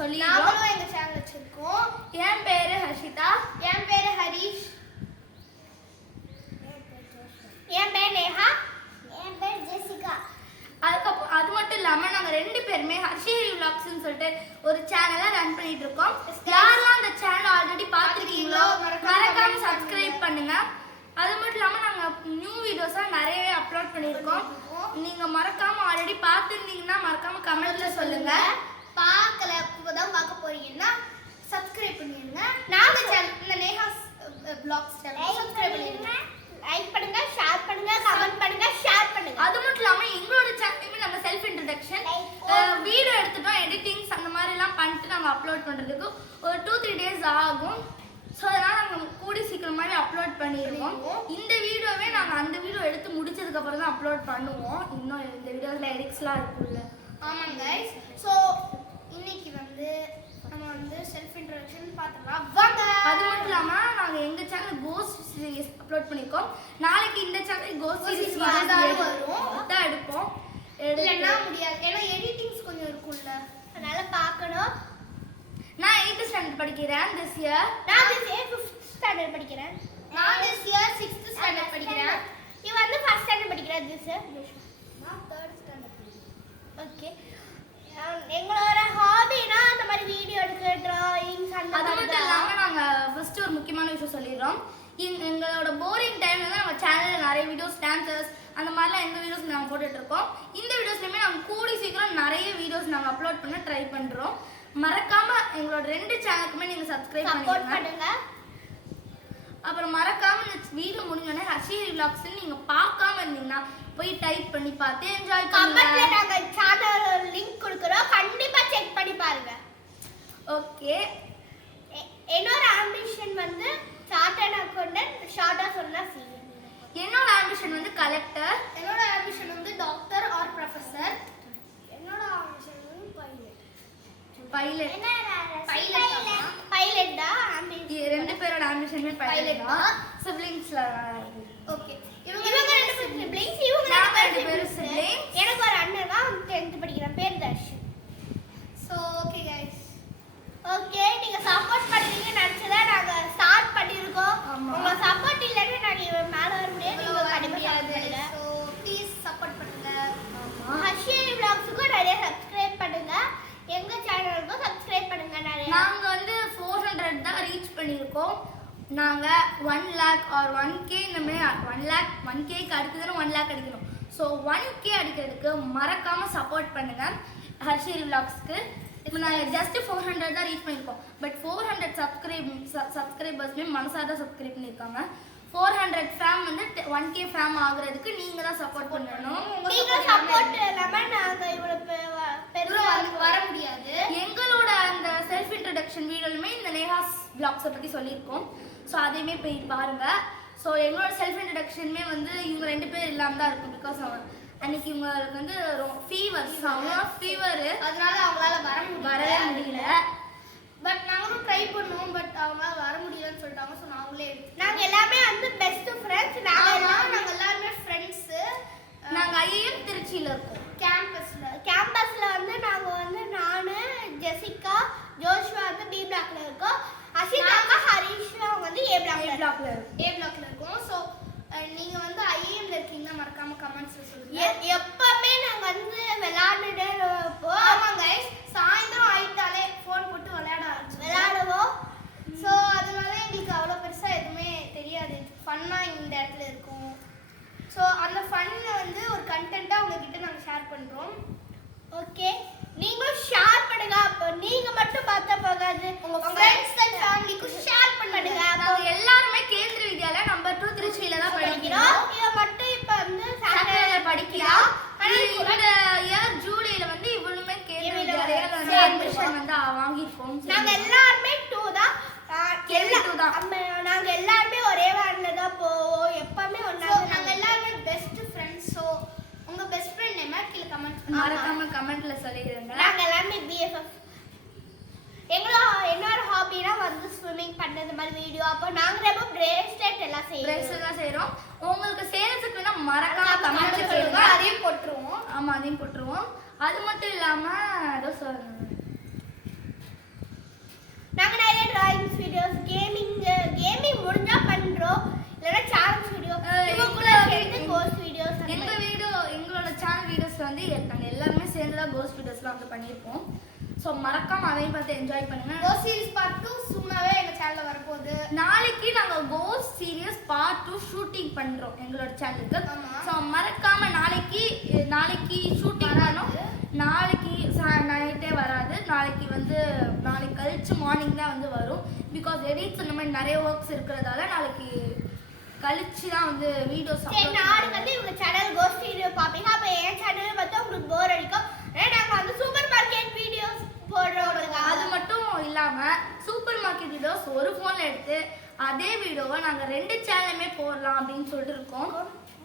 சொல்லிடுறோம். நாங்களும் எங்க சேனல் வச்சிருக்கோம். என் பேரு ஹர்ஷிதா. என் பேரு ஹரிஷ். என் பேர் நேஹா. என் பேர் ஜெசிகா. அதுக்கப்புறம் அது மட்டும் இல்லாமல் நாங்கள் 2 பேருமே ஹர்ஷிஹரி விலாக்ஸ்ன்னு சொல்லிட்டு ஒரு சேனலை ரன் பண்ணிட்டு இருக்கோம். யாரெல்லாம் அந்த சேனல் ஆல்ரெடி பார்த்துருக்கீங்களோ மறக்காம சப்ஸ்கிரைப் பண்ணுங்க. அது மட்டும் இல்லாமல் நாங்கள் நியூ வீடியோஸாக நிறையவே அப்லோட் பண்ணியிருக்கோம். நீங்கள் மறக்காம ஆல்ரெடி பார்த்துருந்தீங்கன்னா மறக்காம கமெண்ட்ல சொல்லுங்க. பார்க்கல இப்போதான் பார்க்க போறீங்கன்னா சப்ஸ்கிரைப் பண்ணிடுங்க. நாங்க இந்த நேஹாஸ் vlogs சேனல் சப்ஸ்கிரைப் பண்ணிடுங்க. லைக் பண்ணுங்க, ஷேர் பண்ணுங்க, கமெண்ட் பண்ணுங்க, ஷேர் பண்ணுங்க. அது மட்டும் இல்லாமல் எங்களோட சேனலுமே நம்ம செல்ஃப் இன்ட்ரடக்ஷன் வீடியோ எடுத்துட்டோம், எடிட்டிங்ஸ் அந்த மாதிரி எல்லாம் பண்ணிட்டு நாங்கள் அப்லோட் பண்ணுறதுக்கு ஒரு 2-3 days ஆகும். ஸோ அதனால் நாங்கள் கூடி சீக்கிரமாகவே அப்லோட் பண்ணிடுவோம். இந்த வீடியோவே நாங்கள் அந்த வீடியோ எடுத்து முடிச்சதுக்கப்புறம் தான் அப்லோட் பண்ணுவோம். இன்னும் இந்த வீடியோவில் எடிட்ஸ்லாம் இருக்குல்ல. ஆமாங்க கைஸ். ஸோ இன்னைக்கு நம்ம செல்ஃப் இன்ட்ரோடக்ஷன் பார்த்துக்கலாம் வாங்க. அது மட்டும் இல்லாமல் நாங்கள் எங்கள் சேனல் கோஸ்ட் சீரிஸ் அப்லோட் பண்ணியிருக்கோம். நாளைக்கு இந்த சேனல் கோஸ்ட் சீரிஸ் வரும் தான் எடுப்போம். இல்லைன்னா முடியாது, ஏன்னா எடிட்டிங்ஸ் கொஞ்சம் இருக்கும்ல, அதனால பார்க்கணும். நான் 8th ஸ்டாண்டர்ட் படிக்கிறேன் this year. நான் this year 5th ஸ்டாண்டர்ட் படிக்கிறேன். நான் this year 6th ஸ்டாண்டர்ட் படிக்கிறேன். நீ 1st ஸ்டாண்டர்ட் படிக்கிறா this year. நான் 3rd ஸ்டாண்டர்ட் படிக்கிறேன். ஓகே. எங்களோட ஹாபினா அந்த மாதிரி வீடியோ எடுக்க, டிராயிங்ஸ் அந்த மாதிரி. அது மட்டும் இல்லாமல் நாங்கள் ஃபர்ஸ்ட் ஒரு முக்கியமான விஷயம் சொல்லிடுறோம். எங்களோட போரிங் டைம்ல தான் நம்ம சேனலில் நிறைய வீடியோஸ், டான்சர்ஸ் அந்த மாதிரிலாம் எங்கள் வீடியோஸ் நாங்கள் போட்டுட்டு இருக்கோம். இந்த வீடியோஸ்லையுமே நாங்கள் கூடி சீக்கிரம் நிறைய வீடியோஸ் நாங்கள் அப்லோட் பண்ண ட்ரை பண்ணுறோம். மறக்காம எங்களோட 2 சேனலுக்குமே நீங்கள் சப்ஸ்கிரைப் பண்ணுங்க. அப்புறம் மறக்காம இந்த வீடியோ முடிஞ்சோடனே ஹர்ஷிஹரி விலாக்ஸ்ன்னு நீங்கள் பார்க்காம இருந்தீங்கன்னா போய் டைப் பண்ணி பார்த்து என்ஜாய் பண்ணுங்க. கமெண்ட்ல நாங்க சேனல் லிங்க் கொடுக்குறோம், கண்டிப்பா செக் பண்ணி பாருங்க. ஓகே. என்னோட ஆம்பிஷன் சார்ட்டர்ட் அக்கவுண்டன்ட், ஷார்ட்டா சொன்னா சிஏ. என்னோட ஆம்பிஷன் கலெக்டர். என்னோட ஆம்பிஷன் டாக்டர் ஆர் ப்ரொஃபசர். என்னோட ஆம்பிஷன் பைலட். பைலட் தான் ஆம்பிஷன். 2 பேரோட ஆம்பிஷனுமே பைலட் தான். சிப்லிங்ஸ்ல ஓகே. இவங்க 2 பேரும் சிப்லிங்ஸ். இவங்க 2 பேரும் சிப்லிங்ஸ். எனக்கு ஒரு அண்ணன் தான் 10th படிக்கிறான், பேர் Darshan. So okay guys. Okay, நீங்க சப்போர்ட் பண்ணுவீங்க நினைச்சதா நாங்க ஸ்டார்ட் பண்ணிருக்கோம். உங்க சப்போர்ட் இல்லன்னா நாங்க இவன் மேல வர முடியாது, நீங்க வர முடியாது. சோ ப்ளீஸ் சப்போர்ட் பண்ணுங்க. ஹர்ஷிஹரி vlogsக்கு நிறைய சப்ஸ்கிரைப் பண்ணுங்க. எங்க சேனலுக்கு சப்ஸ்கிரைப் பண்ணுங்க நிறைய. நாங்க 400 தான் ரீச் பண்ணிருக்கோம். நாங்க 1 lakh or 1k இந்த மாதிரி 1 lakh 1k க்கு அடுத்து 1 lakh அடிக்கணும். ஸோ 1k அடிக்கிறதுக்கு மறக்காம சப்போர்ட் பண்ணுங்க ஹர்ஷிஹரி vlogsக்கு. இப்போ நாங்கள் ஜஸ்ட் 400 தான் ரீச் பண்ணியிருக்கோம். பட் 400 சப்ஸ்கிரைபர்ஸ்மே மனசார சப்ஸ்கிரைப் பண்ணியிருக்காங்க. 400 ஃபேம் 1k ஃபேம் ஆகுறதுக்கு நீங்க தான் சப்போர்ட் பண்ணணும். நீங்க சப்போர்ட் இல்லாம நாங்க இவ்வளவு பெருசா வர முடியாது. எங்களோட அந்த செல்ஃப் இன்ட்ரோடக்ஷன் வீடியோலுமே இந்த நேஹாஸ் vlogs பத்தி சொல்லியிருக்கோம். ஸோ அதையுமே போய் பாருங்க. ஸோ எங்களோட செல்ஃப் இன்ட்ரோடக்ஷன்மே இவங்க 2 பேர் இல்லாமல் தான் இருக்கும். பிகாஸ் அன்னைக்கு இவங்களுக்கு ஃபீவர், அதனால அவங்களால வரவே முடியல. பட் நாங்களும் ட்ரை பண்ணோம், பட் அவங்களால வர முடியலன்னு சொல்லிட்டாங்க. ஸோ நாங்க எல்லாமே பெஸ்ட் ஃப்ரெண்ட்ஸ். நாங்க எல்லாருமே ஃப்ரெண்ட்ஸ். நாங்க ஐஏஎம் திருச்சியில இருக்கோம். கேம்பஸ்ல நாங்க நானு ஜெசிகா ஜோஷ்வா பி பிளாக்ல இருக்கோம். அசிதா ஹரிஷ் அவங்க ஏ பிளாக்ல இருக்கோம். ஸோ நீங்க ஐஏஎம்ல இருக்கீங்கன்னா மறக்காம கமெண்ட்ஸ்ல சொல்லுங்க. எப்பவுமே நாங்க விளையாண்டுட்டே இருப்போம். ஆமா गाइस, சாயந்தரம் ஆயிட்டாலே ஃபோன் போட்டு விளையாடுவோம். ஸோ அதனால எங்களுக்கு அவ்வளோ பெருசா எதுவுமே தெரியாது. ஃபன்னா இந்த இடத்துல இருக்கும். ஸோ அந்த ஃபன் ஒரு கண்டென்ட்டா உங்ககிட்ட நாங்கள் ஷேர் பண்றோம். ஓகே, நீங்களும் ஷேர் பண்ணுங்க. அப்போ நீங்க மட்டும் பார்த்தா போகாது, உங்க ஃப்ரெண்ட்ஸ் அண்ட் ஃபேமிலிக்கு ஷேர் பண்ணுங்க. நாங்க எல்லாருமே கேந்திர வித்யாலயா நம்பர் 2 திருச்சியில தான் படிக்கிறோம். இவ மட்டும் இப்ப செகண்ட்ல படிக்கிறா. இந்த இயர் ஜூலைல இவளுமே கேந்திர வித்யாலயால அட்மிஷன் வாங்கிருக்கோம். நாங்க எல்லாரும் 2 தான். நாங்க எல்லாரும் ஒரே வார்டுல தான் போவோம். எப்பவுமே ஒண்ணா. நாங்க எல்லாரும் பெஸ்ட் ஃப்ரெண்ட்ஸ். சோ உங்க பெஸ்ட் ஃப்ரெண்ட் நேம் கீழ கமெண்ட் பண்ணுங்க. மறக்காம கமெண்ட்ல சொல்லிடுங்க. நாங்க எல்லாரும் BFF. என்னோட ஹாபினா ஸ்விமிங் பண்றது மாதிரி வீடியோ. அப்ப நாங்க ரொம்ப பிரேஸ்லெட் எல்லாம் செய்றோம். உங்களுக்கு சேல்ஸ்க்கு வேணா மறக்காம கமெண்ட்ல சொல்லுங்க. அதையும் போட்டுருவோம். ஆமா, அதையும் போட்டுருவோம். அது மட்டும் இல்லாம ஏதோ வந்து நாங்கள் எல்லாருமே சேர்ந்து தான் கோஸ்ட் வீடியோஸ்லாம் வந்து பண்ணியிருப்போம். ஸோ மறக்காம அதையும் பார்த்து என்ஜாய் பண்ணுங்க. கோஸ்ட் சீரிஸ் பார்ட் 2 சூனாவே எங்கள் சேனலில் வரப்போகுது. நாளைக்கு நாங்கள் கோஸ்ட் சீரியஸ் பார்ட் 2 ஷூட்டிங் பண்ணுறோம் எங்களோட சேனலுக்கு. ஸோ மறக்காம நாளைக்கு ஷூட்டிங் பண்ணோம். நாளைக்கு நைட்டே வராது. நாளைக்கு கழிச்சு மார்னிங் தான் வந்து வரும். பிகாஸ் எடிட்ஸ் இந்த மாதிரி நிறைய ஒர்க்ஸ் இருக்கிறதால நாளைக்கு கழிச்சு தான் வந்து வீடியோஸ். நாளைக்கு வந்து இவங்க சேனல் கோஸ்ட் வீடியோ பார்ப்பீங்க. அப்போ என் சேனல் பார்த்தா உங்களுக்கு போர் அடிக்கும். நாங்கள் வந்து சூப்பர் மார்க்கெட் வீடியோஸ் போடுறோம். அது மட்டும் இல்லாமல் சூப்பர் மார்க்கெட் வீடியோஸ் ஒரு ஃபோனில் எடுத்து அதே வீடியோவை நாங்கள் 2 சேனலுமே போடலாம் அப்படின்னு சொல்லிட்டு இருக்கோம்.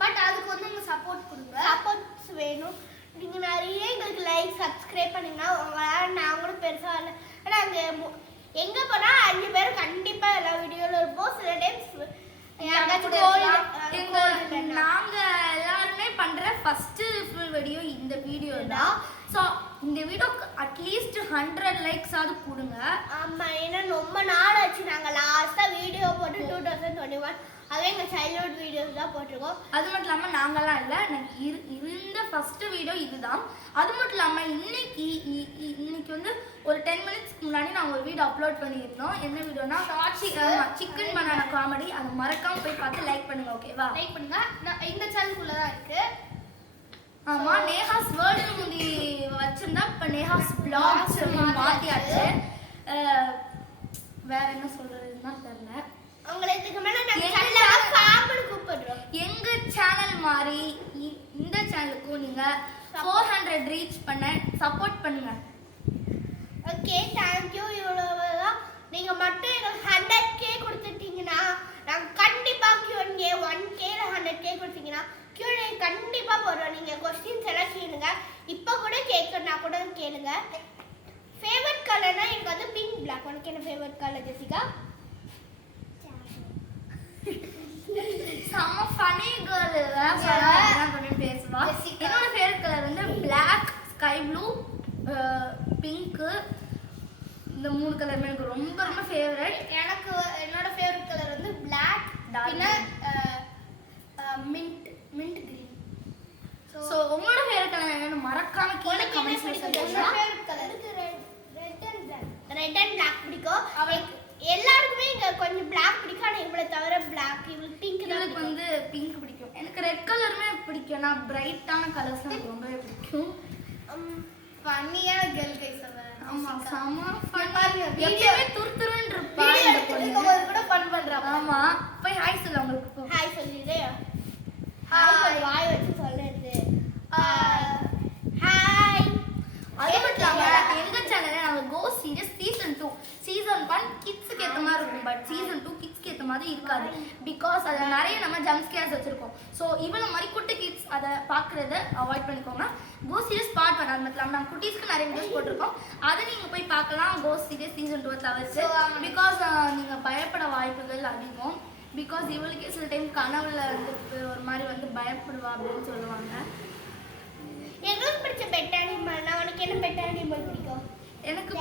பட் அதுக்கு வந்து உங்கள் சப்போர்ட் கொடுங்க. சப்போர்ட்ஸ் வேணும். நீங்கள் நிறைய எங்களுக்கு லைக் சப்ஸ்கிரைப் பண்ணிங்கன்னா உங்களால் நாங்களும் பெருசாக இல்லை. ஆனால் அங்கே எங்கே போனால் 5 பேர் கண்டிப்பாக எல்லா வீடியோவில் இருப்போம். சில டைம்ஸ் நாங்க எல்லாருமே பண்ற ஃபர்ஸ்ட் ஃபுல் வீடியோ இந்த வீடியோ தான். ஸோ இந்த வீடியோக்கு அட்லீஸ்ட் 100 லைக்ஸ் ஆகுது கொடுங்க. ஆமா, ஏன்னா ரொம்ப நாள் ஆச்சு நாங்கள் லாஸ்ட்டாக வீடியோ போட்டு 2021. அதுவே எங்கள் சைல்ட்ஹுட் வீடியோஸ் தான் போட்டிருக்கோம். அது மட்டும் இல்லாமல் நாங்களாம் இல்லை, இருந்த ஃபர்ஸ்ட் வீடியோ இதுதான். அது மட்டும் இல்லாமல் இன்னைக்கு வந்து ஒரு 10 மினிட்ஸ்க்கு முன்னாடி நாங்கள் ஒரு வீடியோ அப்லோட் பண்ணியிருந்தோம். என்ன வீடியோனா சிக்கன் பனானா காமெடி. அதை மறக்காம போய் பார்த்து லைக் பண்ணுங்க. ஓகேவா? லைக் பண்ணுங்க. இந்த சேனலுக்குள்ள தான் இருக்கு. ஆமா, நேஹாஸ் வேர்ல்டு முந்தி வச்சிருந்தா இப்போ நேஹாஸ் பிளாக்ஸ் மாத்தியாச்சு. வேற என்ன சொல்றதுன்னா தெரியல. உங்களுக்கு மேல நாங்க சேனல்ல ஃபேமிலி கூப்பிடுறோம். எங்க சேனல் மாதிரி இந்த சேனலுக்கு நீங்க 400 ரீச் பண்ண சப்போர்ட் பண்ணுங்க. Okay, thank you. இவ்வளவுதான். நீங்க மட்டும் எங்களுக்கு 100k கொடுத்துட்டீங்கன்னா நாங்க கண்டிப்பா Q&A 1k 100k கொடுத்தீங்கன்னா Q&A கண்டிப்பா போடுறோம். நீங்க क्वेश्चंस எல்லாம் கேளுங்க. இப்போ கூட கேட்கறனா கூட கேளுங்க. ஃபேவரட் கலர்னா எனக்கு வந்து பிங்க் Black. உனக்கு என்ன ஃபேவரட் கலர் ஜெசிகா? சம ஃபனி கேர்ள். என்ன பண்ணி பேசுவா. என்னோட ஃபேவரட் கலர் வந்து Black, Sky Blue, Pink. இந்த 3 கலருமே எனக்கு ரொம்ப ரொம்ப ஃபேவரட். எனக்கு என்னோட ஃபேவரட் கலர் வந்து Black, பின்ன mint green. சோ உங்களோட ஃபேவரட் கலர் என்னன்னு மறக்காம கீழ கமெண்ட்ஸ்ல சொல்லுங்க. Favourite colour red and Black பிடிக்கும். எல்லாருக்குமே இங்க கொஞ்சம் Black பிடிக்கும். ஆனா இவளை தவிர Black, இவளுக்கு பிங்க் தான். எனக்கு வந்து பிங்க் பிடிக்கும். எனக்கு ரெட் கலருமே பிடிக்கும். நான் பிரைட்டான கலர்ஸ் எனக்கு ரொம்பவே பிடிக்கும். ஃபன்னியான கேர்ள் கைஸ் அவ. ஆமா, சம ஃபன். எப்பவுமே துருதுருன்னு இருப்பா. இந்த பொண்ணு கூட ஃபன் பண்றா. ஆமா, போய் ஹாய் சொல்லு. உங்களுக்கு ஹாய் சொல்லிடு. ஹாய் வாய் வச்சு சொல்லுது. ஹாய். அது மட்டும் இல்லாம எங்க சேனல்ல நாங்க கோஸ்ட் சீரிஸ் சீசன் 2 சீசன் 1 கிட்ஸ்க்கு ஏத்த மாதிரி இருக்கும். பட் சீசன் 2 கிட்ஸ்க்கு ஏத்த மாதிரி இருக்காது. பிகாஸ் அதுல நிறைய நம்ம ஜம்ப் ஸ்கேர்ஸ் வச்சிருக்கோம். ஸோ இவ்வளவு மாதிரி குட்டி கிட்ஸ் அதை பாக்குறத அவாய்ட் பண்ணிக்கோங்க. கோஸ்ட் சீரிஸ் பார்ட் 1 அது மட்டும் இல்லாம நம்ம குட்டீஸ்க்கு நிறைய வீடியோஸ் போட்டிருக்கோம். அதை நீங்க போய் பார்க்கலாம் கோஸ்ட் சீரிஸ் சீசன் 2 தவிர்த்து. பிகாஸ் நீங்க பயப்பட வாய்ப்புகள் அதிகம். பிகாஸ் இவளுக்கே சில டைம் கனவுல வந்து ஒரு மாதிரி வந்து பயப்படுவா அப்படின்னு சொல்லுவாங்க. எங்களுக்கு பிடிச்ச பெட் அனிமல். உனக்கு என்ன பெட் அனிமல் பிடிக்கும்? எனக்கு